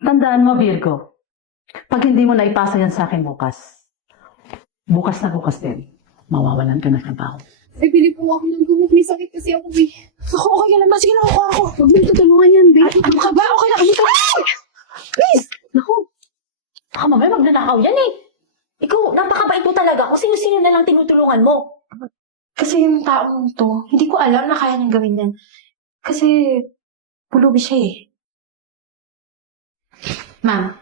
Tandaan mo, Virgo, pag hindi mo naipasa yan sa akin bukas na bukas din, mawawalan ka ng trabaho. Bibili po ako ng gamot. May sakit kasi ako, babe. Ako, okay lang ba? Sige lang, ako. Huwag mo tutulungan yan, babe. Ano ka ba? Okay lang. Please! Naku, baka mamaya magnanakaw yan eh. Ikaw, napakabait mo talaga. Kung sino-sino na lang tinutulungan mo. Kasi yung taong to, hindi ko alam na kaya niyang gawin yan. Kasi, pulubi siya eh. Ma'am,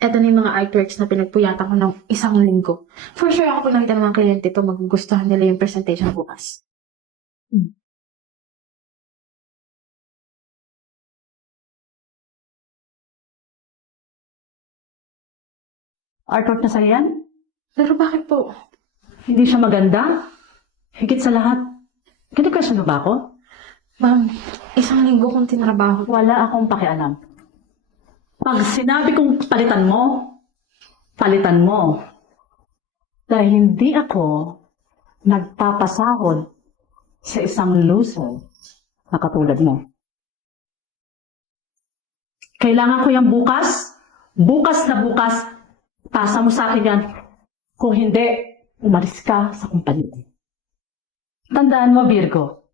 eto na yung mga artworks na pinagpuyatan ko ng 1 linggo. For sure, ako pag nakita ng mga kliyente to, magugustuhan nila yung presentation bukas. Artwork na sa'yo yan? Pero bakit po? Hindi siya maganda? Higit sa lahat, kinukasyon mo ba ako? Ma'am, 1 linggo kong tinrabaho. Wala akong pakialam. Pag sinabi kong palitan mo. Dahil hindi ako nagpapasahod sa isang loser na katulad mo. Kailangan ko yan bukas na bukas, pasa mo sa akin yan. Kung hindi, umalis ka sa kumpanya. Tandaan mo, Virgo,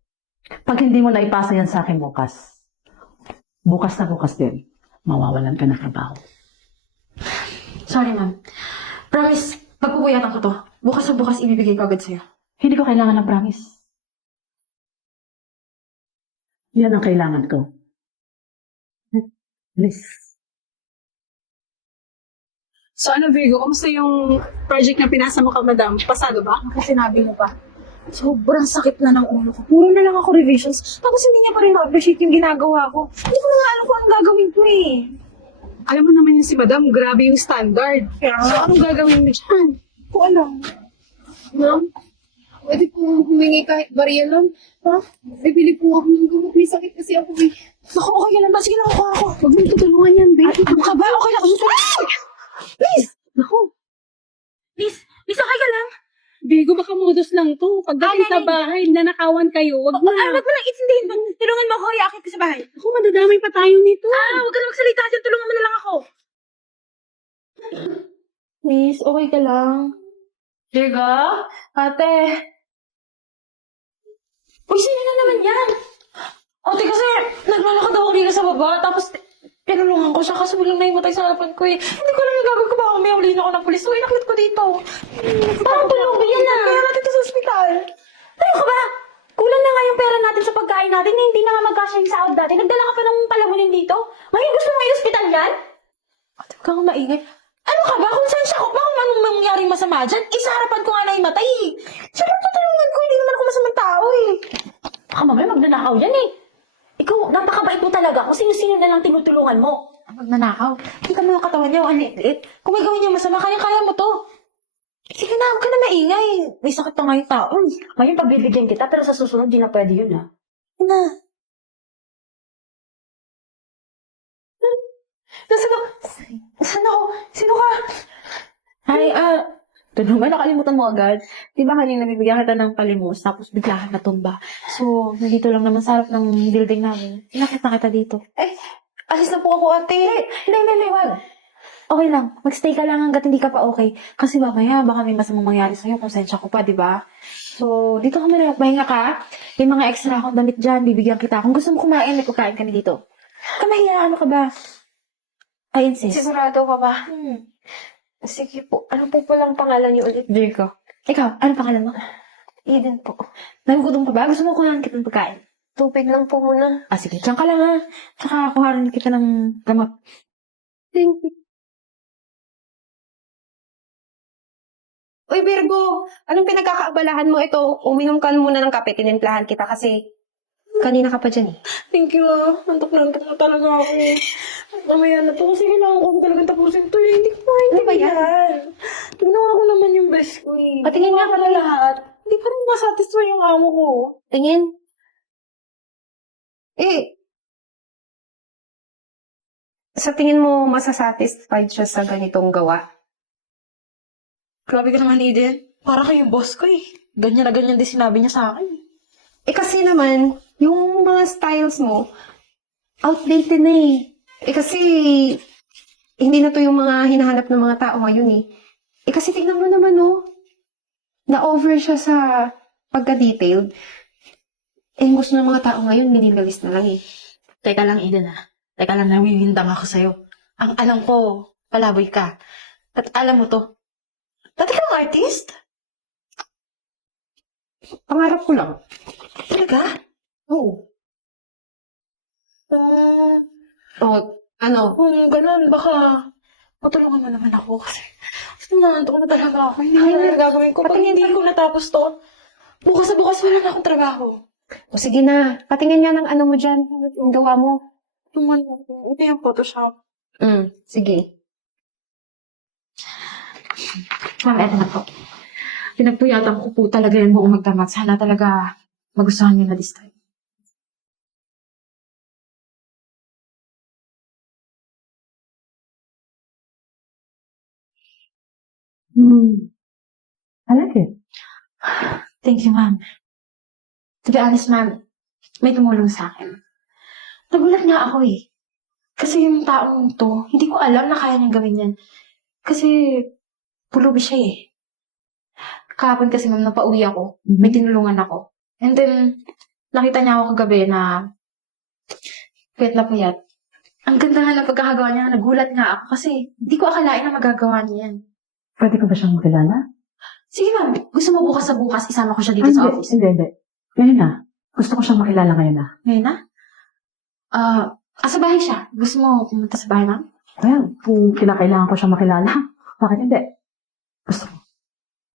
pag hindi mo naipasa yan sa akin bukas na bukas din, mawawalan ka ng trabaho. Sorry, ma'am. Promise, pagpupuyatan ko to. Bukas na bukas ibibigay ko agad sa'yo. Hindi ko kailangan ng promise. Yan ang kailangan ko. Please. So ano Virgo, kamusta yung project na pinasa mo ka, madam? Pasado ba? Kasi sinabi mo pa, sobrang sakit na ng ulo ko. Puro na lang ako revisions. Tapos hindi niya pa rin ma-appreciate yung ginagawa ko. Hindi ko na nga alam kung anong gagawin ko eh. Alam mo naman yung si madam, grabe yung standard. So anong gagawin mo dyan? Hindi ko alam. Ma'am, pwede po humingi kahit bariya lang. Ha? Bibili po ako ng gamot. May sakit kasi ako eh. Naku, okay lang ba? Sige lang ako. Huwag mo tutulungan yan, babe. Ano ka ba? Okay lang. Please! Naku. Please, okay ka lang? Virgo, baka modus lang to. Pagdating sa bahay, nanakawan kayo. Wag na. Wag mo lang itindihin. Tulungan mo ako, iakit ko sa bahay. Ako, madadamay pa tayo nito. Huwag ka na magsalita dyan. Tulungan mo na lang ako. Please, okay ka lang. Virgo? Ate. Uy, sino na naman yan? Ate, kasi naglalakad ako dito sa baba. Tapos, pinulungan ko siya kasi walang naimatay sa harapan ko eh. Hindi ko alam yung gagawin ko. Baka may hulin ako ng pulis. So, inaklit ko dito. Parang tulong yan ah. Kaya natin ito sa ospital. Tayo ka ba? Kulang na nga yung pera natin sa pagkain natin na hindi na nga magkasya yung sahod dati. Nagdala ka pa ng palamunin dito. Ngayon gusto mo i-hospital yan? Ate, huwag kang maingay. Ano ka ba? Kung saan siya ko ba? Kung anong mangyaring masama dyan? Sa harapan ko nga naimatay eh. Siyempre, tutulungan ko. Hindi naman ako masamang tao eh. Baka mamaya magnanakaw yan eh. Ikaw, napakabait mo talaga. Kung sino-sino na lang tinutulungan mo. Magnanakaw. Hindi ka mo yung katawan niya. Ang liit. Kung may gawin niya masama, kaya mo to. Sige na, huwag ka na maingay. May sakit pa nga yung tao. Ngayon pagbibigyan kita, pero sa susunod di na pwede yun ah. Sige na. Nasaan ako? Saan ako? Sino ka? Hi, ito naman, nakalimutan mo agad. Di ba kanina nabibigyan kita ng palimos, tapos bigla ka natumba. So, nandito lang naman sa harap ng building namin. Nakita kita dito. Alis na po ako, ate. Hindi, wag. Okay lang. Magstay ka lang hanggat hindi ka pa okay. Kasi mamaya, baka may masamang mangyari sa'yo. Konsensya ko pa, di ba? So, dito kami na magpahinga ka. May mga extra akong damit dyan. Bibigyan kita. Kung gusto mo kumain, may kukain kami dito. Kamahiya, ano ka ba? I insist. Sigurado ka ba? Sige po. Ano po palang pangalan niyo ulit? Virgo. Ikaw, ano pangalan mo? Eden po. Nagugutom ka ba? Gusto mo kuhanan kita ng pagkain? Tubig lang po muna. Sige, diyan ka lang ha. Tsaka kuhanan kita ng gamot. Thank you. Uy, Virgo! Anong pinagkakaabalahan mo ito? Uminom ka muna ng kape. Tinimplahan kita kasi kanina ka pa dyan eh. Thank you Antok na talaga ako eh. Mamaya na to kasi kailangan ko talagang tapusin to eh. Hindi ko Ano ba maintindihan. Ginawa ko naman yung best ko eh. Patingin nga pala lahat. Hindi pa rin masatisfy yung amo ko. Tingin. Sa tingin mo masasatisfied siya sa ganitong gawa? Grabe ka naman, Eden. Para kayong boss ko eh. Ganyan na ganyan din sinabi niya sa akin. Kasi naman, yung mga styles mo, outdated na eh. Kasi hindi na to yung mga hinahanap ng mga tao ngayon eh. Eh kasi tignan mo naman oh, na-over siya sa pagka-detailed. Eh yung gusto ng mga tao ngayon, minimalist na lang eh. Teka lang, Eden Teka lang, nawiwindang ako sa'yo. Ang alam ko, palaboy ka. At alam mo to, dati kang artist? Pangarap ko lang. Talaga? Oo. Oh, ano? Kung ganun, baka matulungan mo naman ako kasi nangantok na talaga ako. Hindi Ay, na yung gagawin ko. Pag patingin hindi ko natapos to, bukas na bukas wala na akong trabaho. O sige na, patingin nga ng ano mo dyan, yung gawa mo. Tuman, hindi yung Photoshop. Sige. Ma'am, eto na po. Pinagpuyatan ko po talaga yung buong magdamat. Sana talaga magustuhan niyo na this time. I like it. Thank you, ma'am. To be honest, ma'am, may tumulong sa akin. Nagulat nga ako eh. Kasi yung taong to, hindi ko alam na kaya niyang gawin yan. Kasi, pulubi siya eh. Kahapon kasi ma'am, napauwi ako. May tinulungan ako. And then, nakita niya ako kagabi na puyat na puyat. Ang ganda nga ng pagkakagawa niya. Nagulat nga ako kasi hindi ko akalain na magagawa niya yan. Pwede ko ba siyang makilala? Sige ma'am, gusto mo bukas sa bukas, isama ko siya dito sa office. Hindi. Ngayon na. Gusto ko siyang makilala ngayon na. Ngayon na? Sa bahay siya. Gusto mo pumunta sa bahay, ma'am? Well, kung kinakailangan ko siyang makilala, bakit hindi? Gusto ko.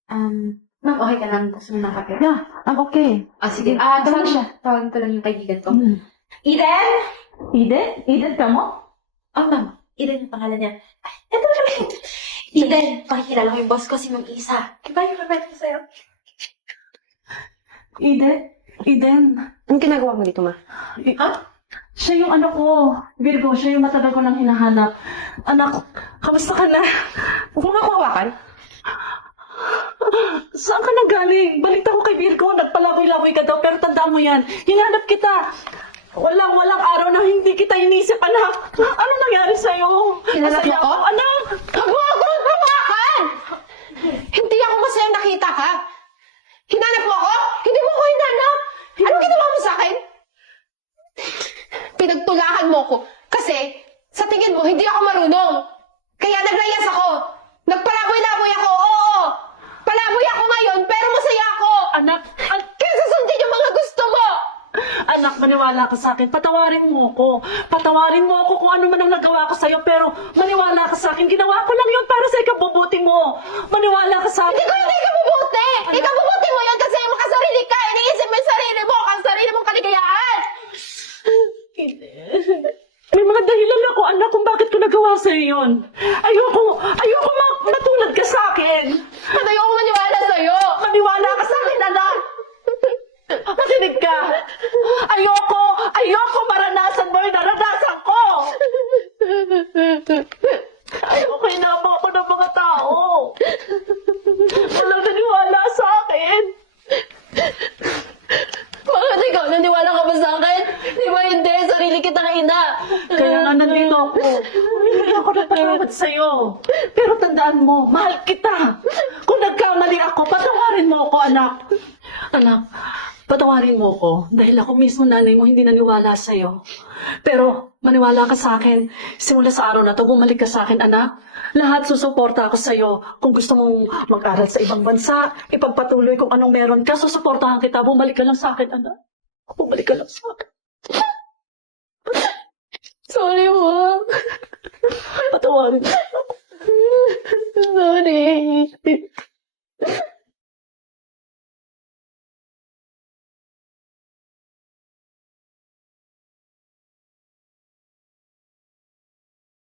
Ma'am, okay ka lang. Gusto mo ng kape? Yeah, I'm okay. Sige. Tawagin siya. Tawagin ko lang yung kaibigan ko. Eden! Eden ka mo? Ma'am. Eden yung pangalan niya. Ay, eto na rin. Eden, pakikilala ko yung boss ko, si Ma'am Isa. Diba yung kapatid ko sa'yo? Eden. Anong ginagawa mo dito, ma? Siya yung ano ko, Virgo, siya yung matagal ko nang hinahanap. Anak, kamusta ka na? Huwag mo nga ako hawakan. Saan ka na galing? Balik ako kay Virgo, nagpalaboy-laboy ka daw, pero tandaan mo yan, hinanap kita. Walang araw na hindi kita inisip, anak. Ano nangyari sa'yo? Hinanap Masaya mo ako? Anak! Huwag mo akong hawakan! Hindi ako masaya nakita ka. Hinanap mo ako? Hindi mo ako hinanap. Anong ginawa mo sa akin? Pinagtulakan mo ko. Kasi, sa tingin mo, hindi ako marunong. Kaya naglayas ako. Nagpalaboy-laboy ako, oo. Palaboy ako ngayon, pero masaya ako. Anak, Kaya susundin yung mga gusto mo. anak, maniwala ka sa akin. Patawarin mo ko. Patawarin mo ako kung ano man ang nagawa ko sa'yo, pero maniwala ka sa akin. Ginawa ko lang yun para sa ikabubuti mo. Maniwala ka sa akin. Hindi ka mabuti. Ikabubuti mo yun kasi makasarili ka. Iniisip mo yung sarili mo, ang sarili mong kaligayahan. May mga dahilan ako, anak, kung bakit ko nagawa sa'yo yun. Ayoko matulad ka sa akin. At ayoko maniwala sa'yo. Maniwala ka sa akin, anak. Makinig ka. Ayoko maranasan mo yung naranasan ko. Ayoko hinama ako ng mga tao. Walang naniwala sa akin. Bakit ikaw naniwala ka ba sa akin? Di ba hindi? Sarili kitang ina. Kaya nga nandito ako. Hindi ako napatawad sa'yo. Pero tandaan mo, mahal kita. Kung nagkamali ako, patawarin mo ako, anak. Anak, patawarin mo ko dahil ako mismo nanay mo hindi naniwala sa'yo. Pero maniwala ka sa akin. Simula sa araw na to, bumalik ka sa akin, anak. Lahat susuporta ako sa'yo. Kung gusto mong mag-aral sa ibang bansa, ipagpatuloy kung anong meron ka, susuportahan kita. Bumalik ka lang sa akin, anak. Bumalik ka lang sa akin. Sorry, Mom. Patawarin mo.